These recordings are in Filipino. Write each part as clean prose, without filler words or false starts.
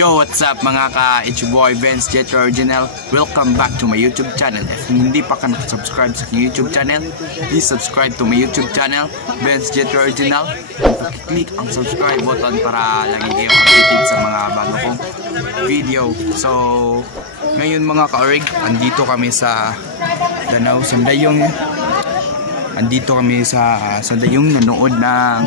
Yo, what's up mga ka? It's your boy Vince Jet Original. Welcome back to my YouTube channel. If hindi pa ka nakasubscribe sa aking YouTube channel, please subscribe to my YouTube channel, Vince Jet Original. Click ang subscribe button para lagi kayo updated sa mga bago kong video. So, ngayon mga ka-orig, andito kami sa Danau, Sandayong. Andito kami sa Sandayong nanood ng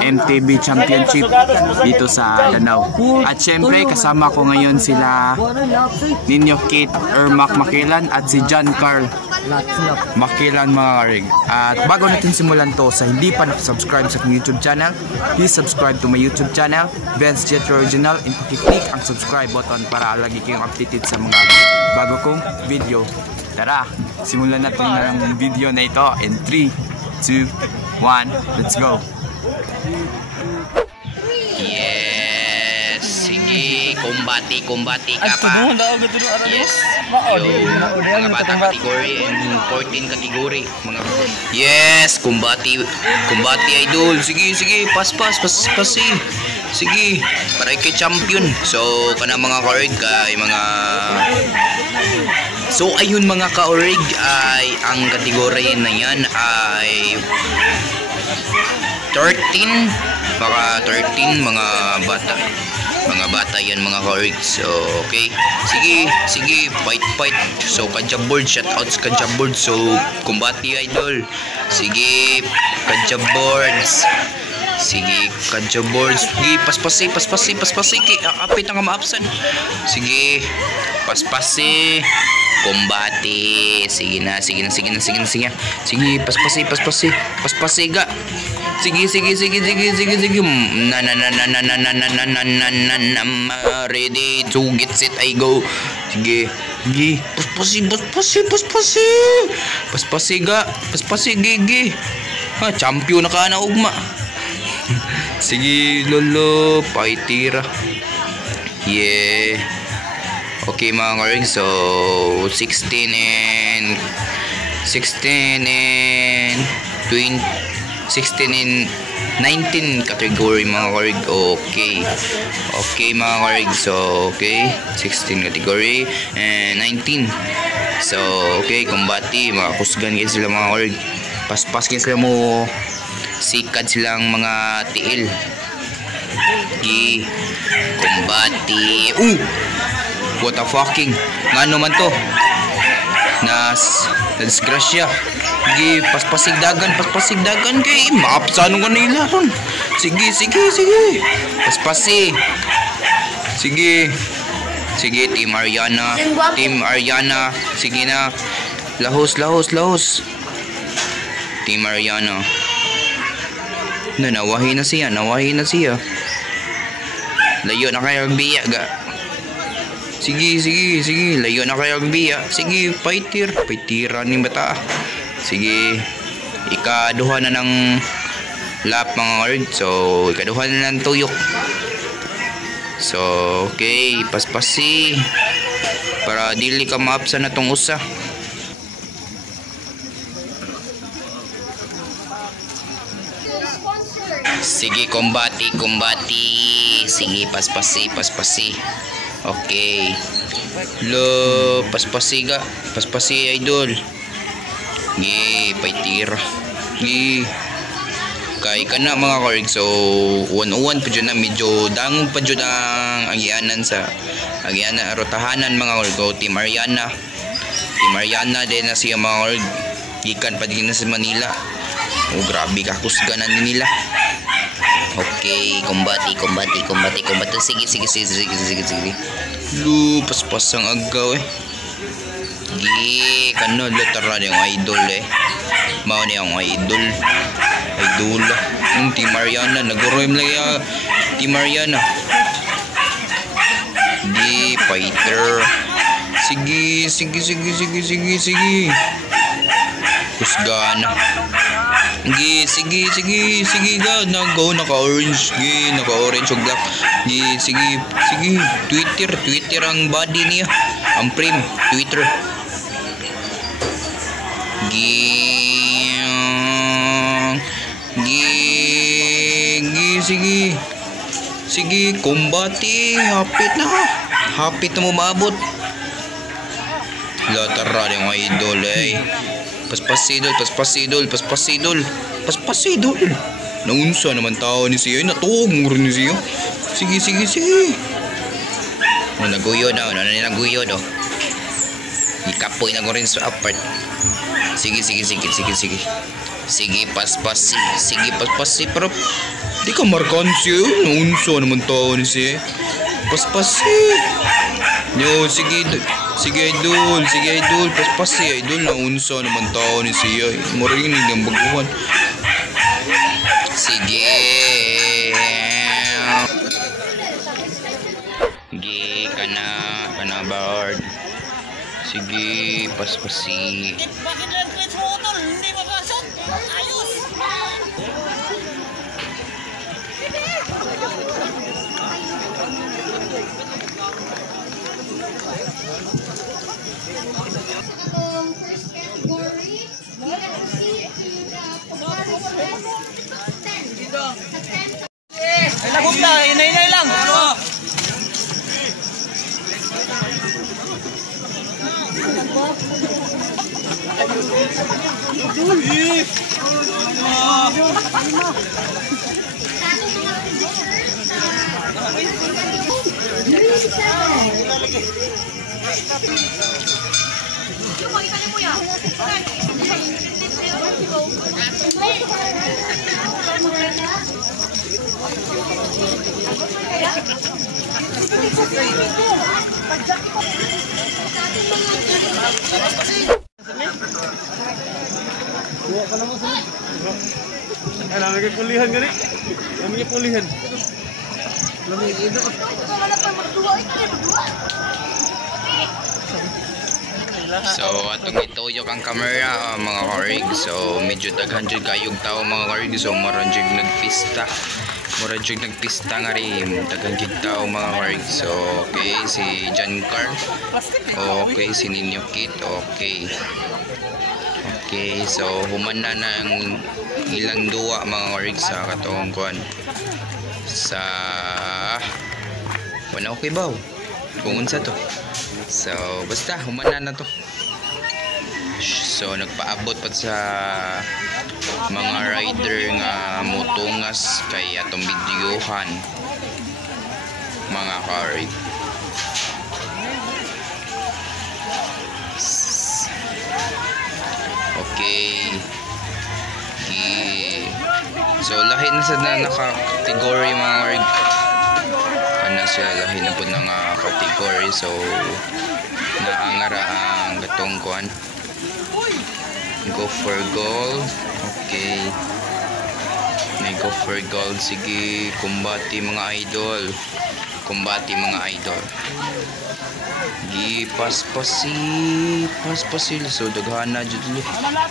MTB Championship dito sa Danau. At syempre kasama ko ngayon sila Ninyo Kate Ermac Makilan at si John Carl Makilan mga karig. At bago natin simulan to, sa hindi pa nakasubscribe sa YouTube channel, please subscribe to my YouTube channel, Vince Jet Original, and click ang subscribe button para lagi kayong updated sa mga bago kong video. Tara, simulan natin ng video na ito in 3, 2, 1, let's go! Yes! Sige, kumbati ka pa! Yes! Yung mga batang kategory and 14 kategory. Yes! Kumbati idol! Sige, pas. Sige, para kay champion. So, kana mga ka-orig kay mga... So, ayun mga ka-orig, ay ang kategory na yan ay 13, baka 13 mga bata yan mga ka-orig. So, okay, sige, fight. So, Kadjaboard, shoutouts Kadjaboard. So, kumbati idol. Sige, Kadjaboards. Sige, Kadjaboards. Sige, paspasi. Kapit na nga maapsan. Sige, paspasi. Kumbati. Sige na. Sige, paspasi ga. Sige. Ready to get set, I go. Sige. Paspasi ga. Gigi. Ha, champion na ka na ugma. Sige, lolo, paitira. Yeah. Okay mga ka-orig, so 16 and 19 category mga ka-orig. Okay mga ka-orig, so okay, 16 category and 19. So okay, kumbati, makakusgan kayo sila mga ka-orig. Paspas kayo sila mo, sikad silang mga tiil. Kumbati. What a fucking ngano man to na disgrasya. Paspasig dagan kay maapsano ka nila ron. Sige. Paspasi. Sige, Team Ariana. Sige na. Lahos. Team Ariana. Nawahi na siya. Layo na kayo ang biya ga. Sige, layo na kayo ang biya. Sige, paitira ni bata. Sige, ikaduha na ng lap mga ka-orig. So, ikaduha na ng tuyok. So, okay, paspasi para dili ka maapsan na tong usa. Sige, kumbati. Sige, paspasi. Okay. Lo, paspasi idol. Paitira. Kay kana mga ka-orig. So, 1-1 pa dyan na medyo dangog pa dyan ang agianan rotahanan mga ka-orig. So, Team Ariana din na siya mga ka-orig. Gikan pa din na sa Manila. Grabe ka kusganan nila. Okay, kumbati. Sige. Lu, paspas ang agaw kano letara yung idol Mao ni ang idol. Team Ariana, naguroy lang Team Ariana. Fighter. Sige. Kusgana. Sige ga, naka-orange, naka-orange o black. Sige, Twitter ang body niya. Ang frame, Twitter. Sige. Sige, kumbati. Hapit na ha. Hapit na mo maabot. Latara yung idol eh. Paspasidol. Naunsa naman tao ni siya. Natong rin ni siya. Sige. Naguyo na. Naguyo do. Ikapoy na ko rin sa apart. Sige. Sige, paspasi. Pero di ka markan siya. Naunsa naman tao ni siya. Paspasi. Yo, sige idol. Paspasi idol. Naunsa naman tao ni siya. Marinig ang baguhan. Sige kana bird. Sige, paspasi. Bakit lang clutch mo utol? Hindi mapasok. Ayos. First category, you can proceed to the comparison top 10. Sa 10. Ay, lagom na. Inay lang. Lagi pulihan gani. Lagi pulihan. So atong ituyok ang camera mga karig. So medyo daghan jud kayog tao mga karig. So maron jud nagpista nga rin. Daghan jud tao mga karig. So okay, si John Carl. Okay, si Ninyo Kit. Okay, so human na ng ilang duwa mga karig sa katong kuan. Sa wala okay ba? Kung unsa to. So basta humana na to. So nagpaabot pa sa mga rider nga motungas kay atong videohan mga karig. Okay. So lahi na sa naka-category mga karig. Kana siya lahi na po ng category. So naangara ang gatong kuan. Go for gold. Okay. May go for gold. Sige, kumbati mga idol. Paspasi. So daghana jud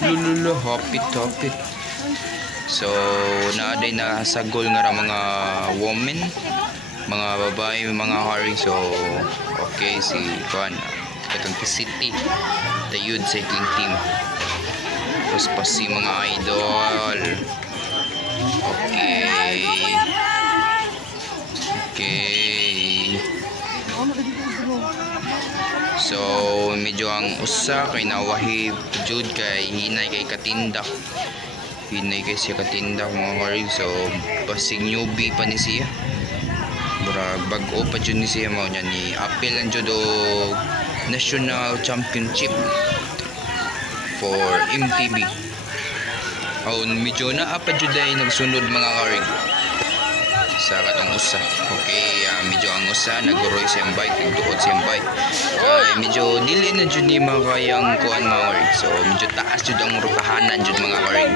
lululu hapit. So naaday na sa goal nga ra mga women, mga babae, mga haring. So okay, si kuan katong City the youth cycling team. Paspasi mga idol. Okay. So medyo ang usa kay nawahi jud kay hinay kay katindak mga karig. So basig newbie pa ni siya, murag bag-o pa jud ni siya. Mao nya ni apil ang jud og national championship for MTB. Medyo na apa jud ay nagsunod mga karig sa katong usa. Okay, medyo ang usa naguroy siyang bike, nagduot siyang bike. Kay medyo dili na jud ni makayang kuan mga karig. So medyo taas jud ang rutahanan jud mga karig.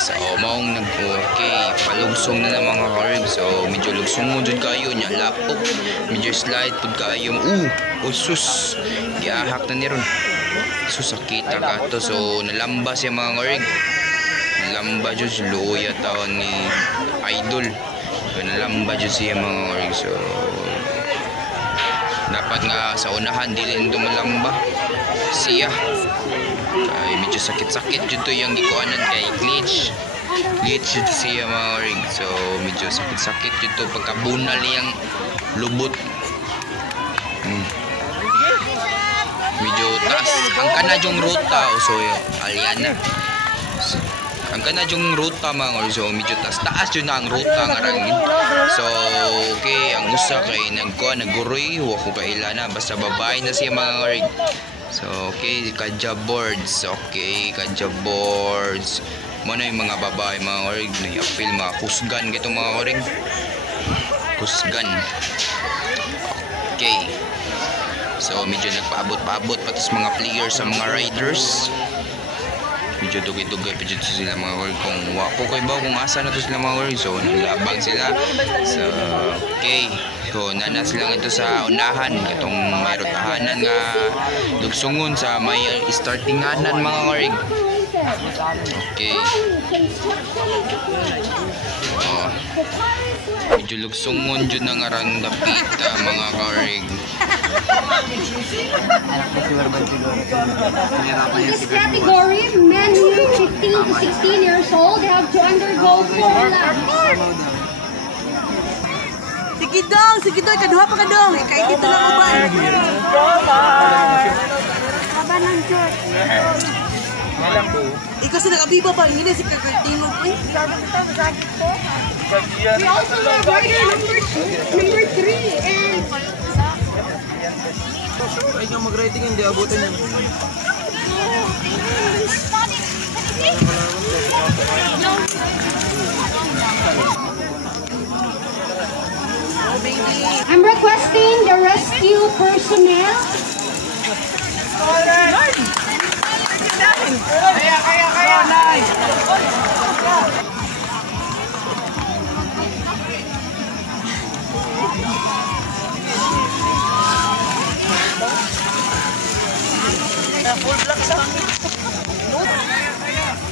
So maong okay, palugsong na mga karig. So medyo lugsong jud kayo nya lapok. Medyo slide pud kayo. Sus. Giahak na ni ron. Susakita ka to. So nalamba siya mga karig. Nalamba jud luya taon ni idol. Nalamba jud siya mga karig. So dapat nga sa unahan dili nito malamba siya. Ay medyo sakit-sakit jud to yung gikuanan kay glitch. liit siya mga karig. So medyo sakit-sakit dito pagkabunal niyang lubot. Medyo taas ang kanadyong ruta so Aliana. Ang kanadyong ruta mga karig, so medyo taas yun na ang ruta nga rangin. So okay, ang usa kay naguroy wa ko kailana basta babae na siya mga karig. So okay, kadya boards. Okay, kadya boards. Muna yung mga babae mga karig na i-appeal mga kusgan gito mga karig. Kusgan. Okay. So medyo nagpaabot-paabot pati sa mga players sa mga riders. Medyo dugay-dugay pa dito sila mga karig. Kung wako ko ibaw kung asa na to sila mga karig. So naglabang sila. So okay. So nana sila ito sa unahan. Itong may rotahanan nga lugsungon sa may startinganan mga karig. Okay. Medyo lugsungon dyan na nga rang dapita mga karig. In this category, men 15 to 16 years old have to undergo 4 laps. Sige dong, kaduha pa ka dong. Kaya dito lang uban. Kaban ng Diyos. Ikaw sa nakabiba ba? Hindi si Kakartino po eh. We also have rider number 3 and Ay yung mag-rating hindi abutan yan. I'm requesting the rescue personnel.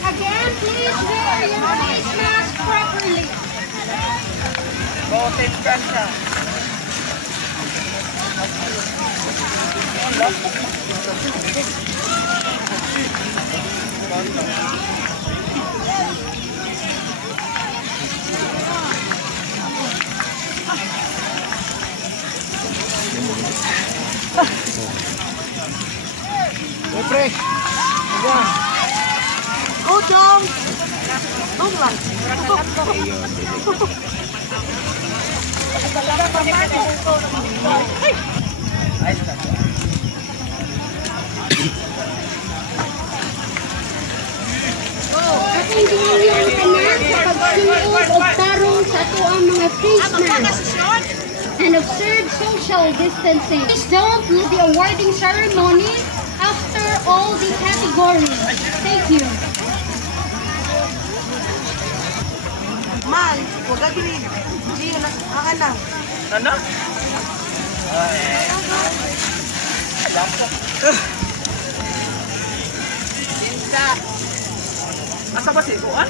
Again, please wear your face mask properly. Oh, dong. Dong lang. Pag-engineering tanan sa pagsuot o tarong sa tuang mga face mask and observe social distancing. Please don't lose the awarding ceremony after all the categories. Thank you. Mal, huwag ka bilib. Gio, nakakan na. Ano? Sinsa. Asa ba si Kuan?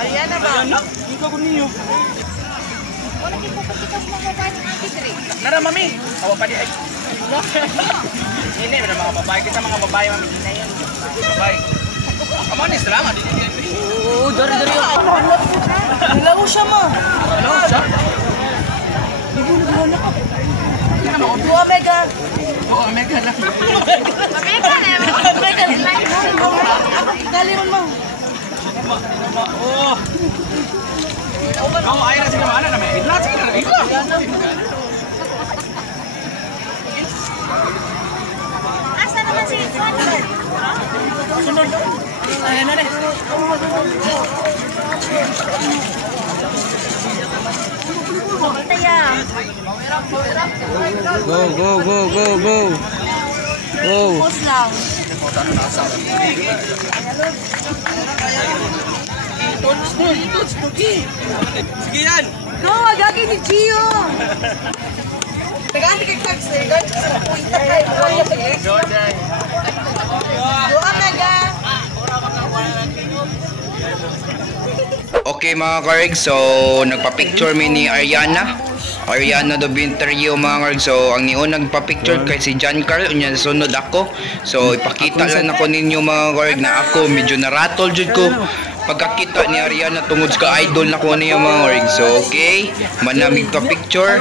Ariana ba? Ano? Hindi ko niyo. Wala kayo pupuntikas ng babae ng aking rin. Nara mami. Awa pa di ay. Hindi mga babae kita mga babae mami na yan. Babae. Amo ni drama di. Oo, dari. Nilaw siya mo. Ano siya? Dua mega. Oo, mega na. Mega lang. Dali mo. Oh. Kamu air sini mana namanya? Idlat sih, idlat. Asa naman si Juan? Sunod. Ayan na rin. Taya. Go. Pause lang. Sige yan. Go, agagi ni Gio. Tagaan kay Tax, tagaan sa puwita kay Go, Jai. Doa taga. Okay mga karig, so nagpa-picture mi ni Ariana. Ariana Dominterio mga org. So ang niunang pa-picture kay si John Carl, unya sunod ako. So ipakita lang ako ninyo mga org na ako medyo naratol jud ko pagkakita ni Ariana tungod sa idol na ko niya mga org. So okay, manamig pa picture.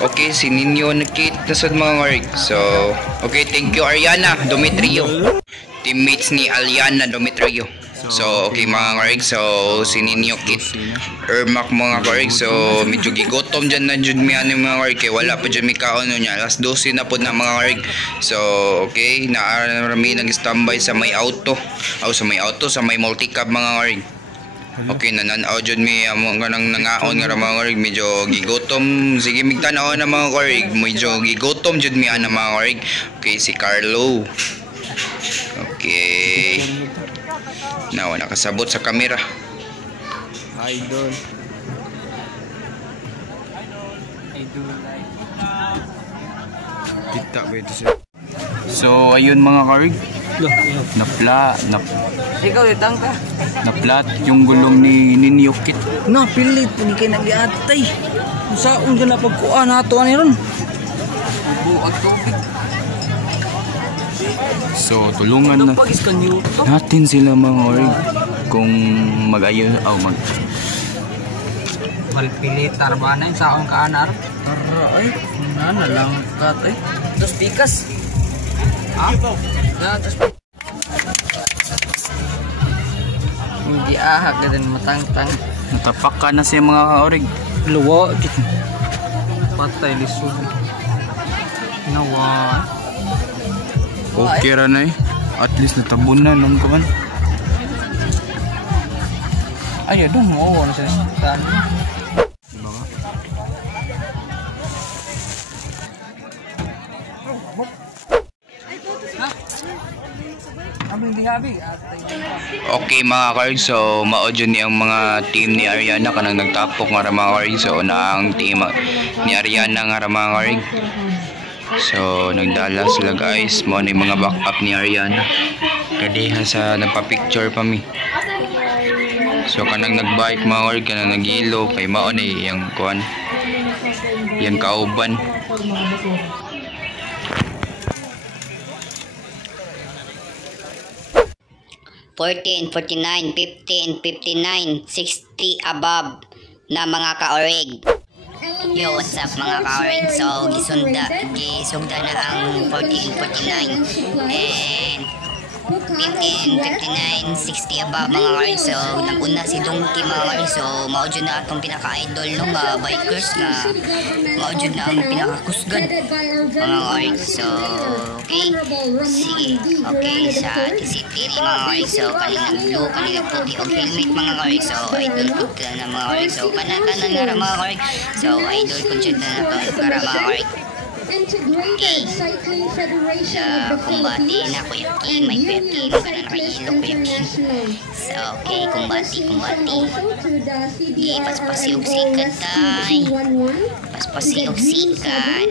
Okay, si Ninyo nakit nasad mga org. So okay, thank you Ariana Domitrio. Teammates ni Aliana Domitrio. So okay mga org, so si Ninyo Kit Ermac mga org. So medyo gigotom dyan na dyan mga org, kaya wala pa dyan may kaon niya. Alas 12 na po na mga org. So okay, naarami nag-standby sa may auto. Sa may multicab mga org. Okay, nananaw dyan may ganang nangaon nga mga org. Medyo gigotom. Sige, migtanaw na mga org. Medyo gigotom dyan may mga org. Okay, si Carlo. Okay. Nakasabot sa kamera. Idol. Kita ba ito siya? So ayun mga karg, Ikaw itang ka. naplat yung gulong ni Ninyo Kit. Napilit po ni kayo nag-iatay. Saan ka na pagkuha na ito ron? Buag tubig. So tulungan na Pagis ka niyo ito. natin sila mga karg kung mag-ayos Malpilit tarbana yung saong kaanar. Aray, na lang katay. Dos pikas. Ha? Dos hindi ahag na din matang-tang. natapak ka na siya mga karg. Luwa. Patay lisod. Nawa. Okay ra na at least natabunan ng kuan. Ay, dong. Oo, ano siya. Saan? Okay mga karg, so maudyo ni ang mga team ni Ariana kanang nagtapok nga mga karg. So na ang team ni Ariana nga mga karg. So nagdala sila guys, mo ni mga backup ni Ariana. Kadiha sa nagpa-picture pa mi. So kanang nagbike mga karg, kanang nagilo kay mao ni yang kuan. Yang kauban. 40 and 49, 50 and 59, 60 above na mga ka-orig. Yo, what's up mga ka-orig? So, gisugda na ang 40 and 49 and 50 and 59, 60 above mga ka-orig. So, nag-una si Donkey mga ka-orig. So, maudyo na atong pinaka-idol ng bikers na maudyo na ang pinaka-kusgan mga ka-orig. So, okay. Sige. Okay, sa TCT mga ka-orig. So, kaninang blue, kaninang puti o helmet mga ka-orig. So, idol ko na mga ka-orig. So, kanan nga mga ka-orig. So, idol ko dyan na ito para mga ka-orig. Okay. Kumbati na Kuya Kim, may Kuya Kim, kanan nakahilo Kuya Kim. So, okay, kumbati. Okay, paspasi og sikat tay. Paspasi og sikat.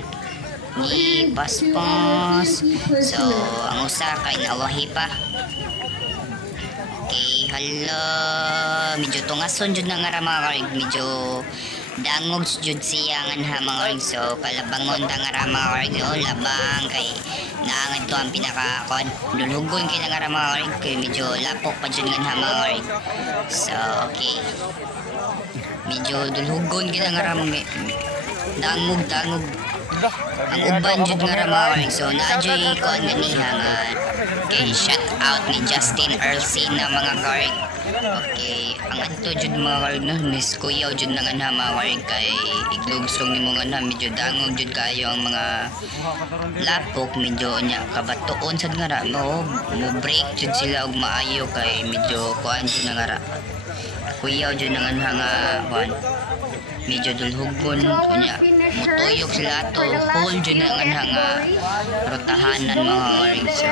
Ni paspas. So, ang usa kay nawahi pa. Okay, hala. Medyo tungason jud na nga mga karig. Medyo dangog jud siya nga mga karig. So, kalabangon ta nga mga karig. O, labang kay naangad to ang pinaka-kon. Dulhugon kay nga mga karig. Kay medyo lapok pa jud nga mga karig. So, okay. Medyo dulhugon kay nga mga dangog. Ang uban jud nga mga karig. So, na-joy ko ang ganiha nga kay shout out ni Justin Earlsey na mga karig. Okay, ang ato jud mga karig na Miss Kuyaw jud na nga mga karig kay iglugsong ni mga na medyo dangog jud kayo ang mga lapok medyo nya kabatuon sad nga ra mo break jud sila og maayo kay medyo kuan jud na nga ra. Kuyaw jud na nga kuan medyo dulhugon unya mutuyok sila ato hold jud na nga rotahanan mga karig. So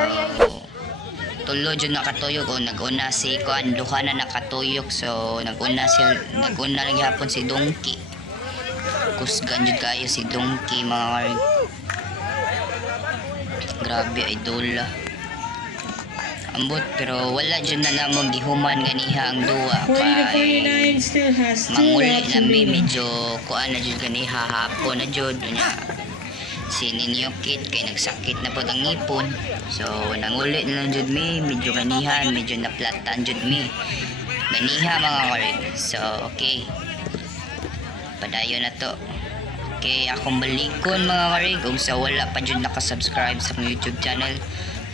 tulo jud nakatuyok o nag-una si kuan duha na nakatuyok. So nag-una lang gyapon si Donkey. Kusgan jud kayo si Donkey mga karig. Grabe idol. ambot pero wala dyan na namang gihuman ganiha ang duwa kay manguli na medyo kuan na dyan ganiha hapon na dyan niya si Ninyo Kit kay nagsakit na po ang ngipon so nanguli na lang dyan medyo ganihan medyo naplatan dyan ganiha mga karig so okay padayon na to okay akong balikon mga karig kung sa wala pa dyan nakasubscribe sa akong YouTube channel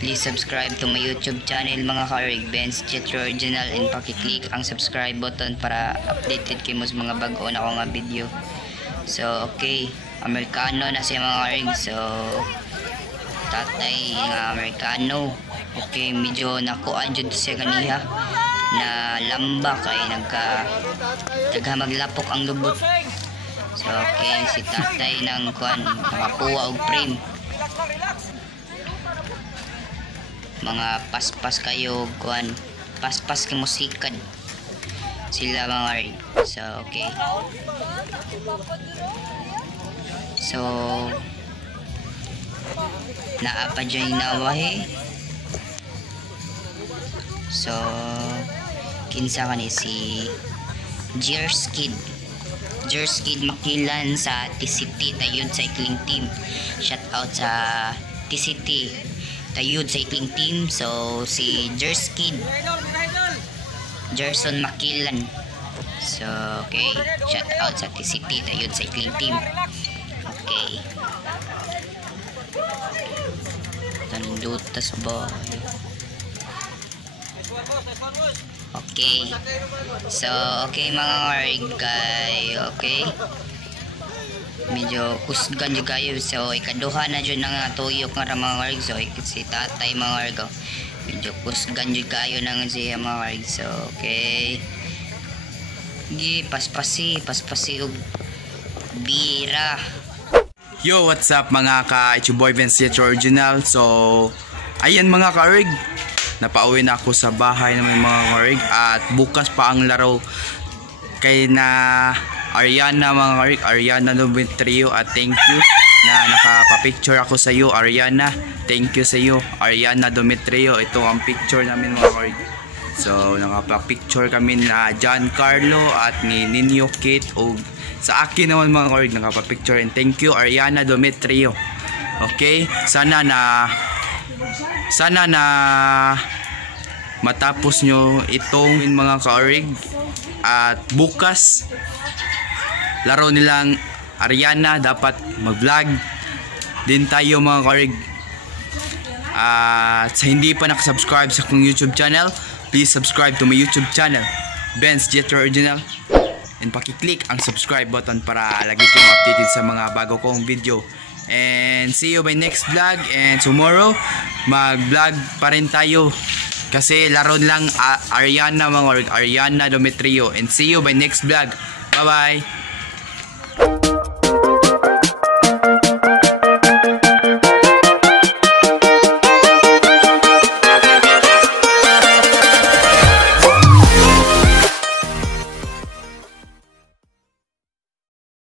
please subscribe to my YouTube channel mga karig Benz Jetro Original and pakiclick ang subscribe button para updated kayo sa mga bago na akong video so okay Amerikano na siya mga karig so tatay nga Amerikano okay medyo nakuan dyan siya ganiha na lamba kay nagka maglapok ang lubot so okay si tatay ng kuan nakapuwa og frame mga paspas kayo kuan paspas kay musikan sila mga rin so okay so naapa dyan yung nawahe so kinsa ka ni si Jerskid Makilan sa TCT Tayud Cycling Team shout out sa TCT Tayud Cycling Team so si Jerson Makilan so okay shout out sa TCT Tayud Cycling Team okay tanindutas ba okay so okay mga karig okay medyo kusgan dyan kayo so ikaduha na dyan nga tuyok nga mga karig so si tatay mga karig medyo kusgan dyan kayo nang siya mga karig so okay paspasi og bira. Yo, what's up mga ka, it's your boy Benz Jetro Original. So ayan mga karig, napauwi na ako sa bahay ng mga karig at bukas pa ang laro kay na Ariana mga karig, Ariana Dometrio at thank you na nakapapicture ako sa iyo Ariana, thank you sa iyo Ariana Dometrio. Ito ang picture namin mga karig. So nakapapicture kami na John Carlo at ni Ninyo Kit o sa akin naman mga karig nakapapicture and thank you Ariana Dometrio. Okay, sana na matapos nyo itong mga karig at bukas laro nilang Ariana dapat mag-vlog din tayo mga karig. At sa hindi pa nakasubscribe sa akong YouTube channel, please subscribe to my YouTube channel Benz Jetro Original and pakiclick ang subscribe button para lagi kayong updated sa mga bago kong video. And see you by next vlog. And tomorrow mag-vlog pa rin tayo kasi laro lang Ariana mga Ariana Dometrio. And see you by next vlog. Bye bye.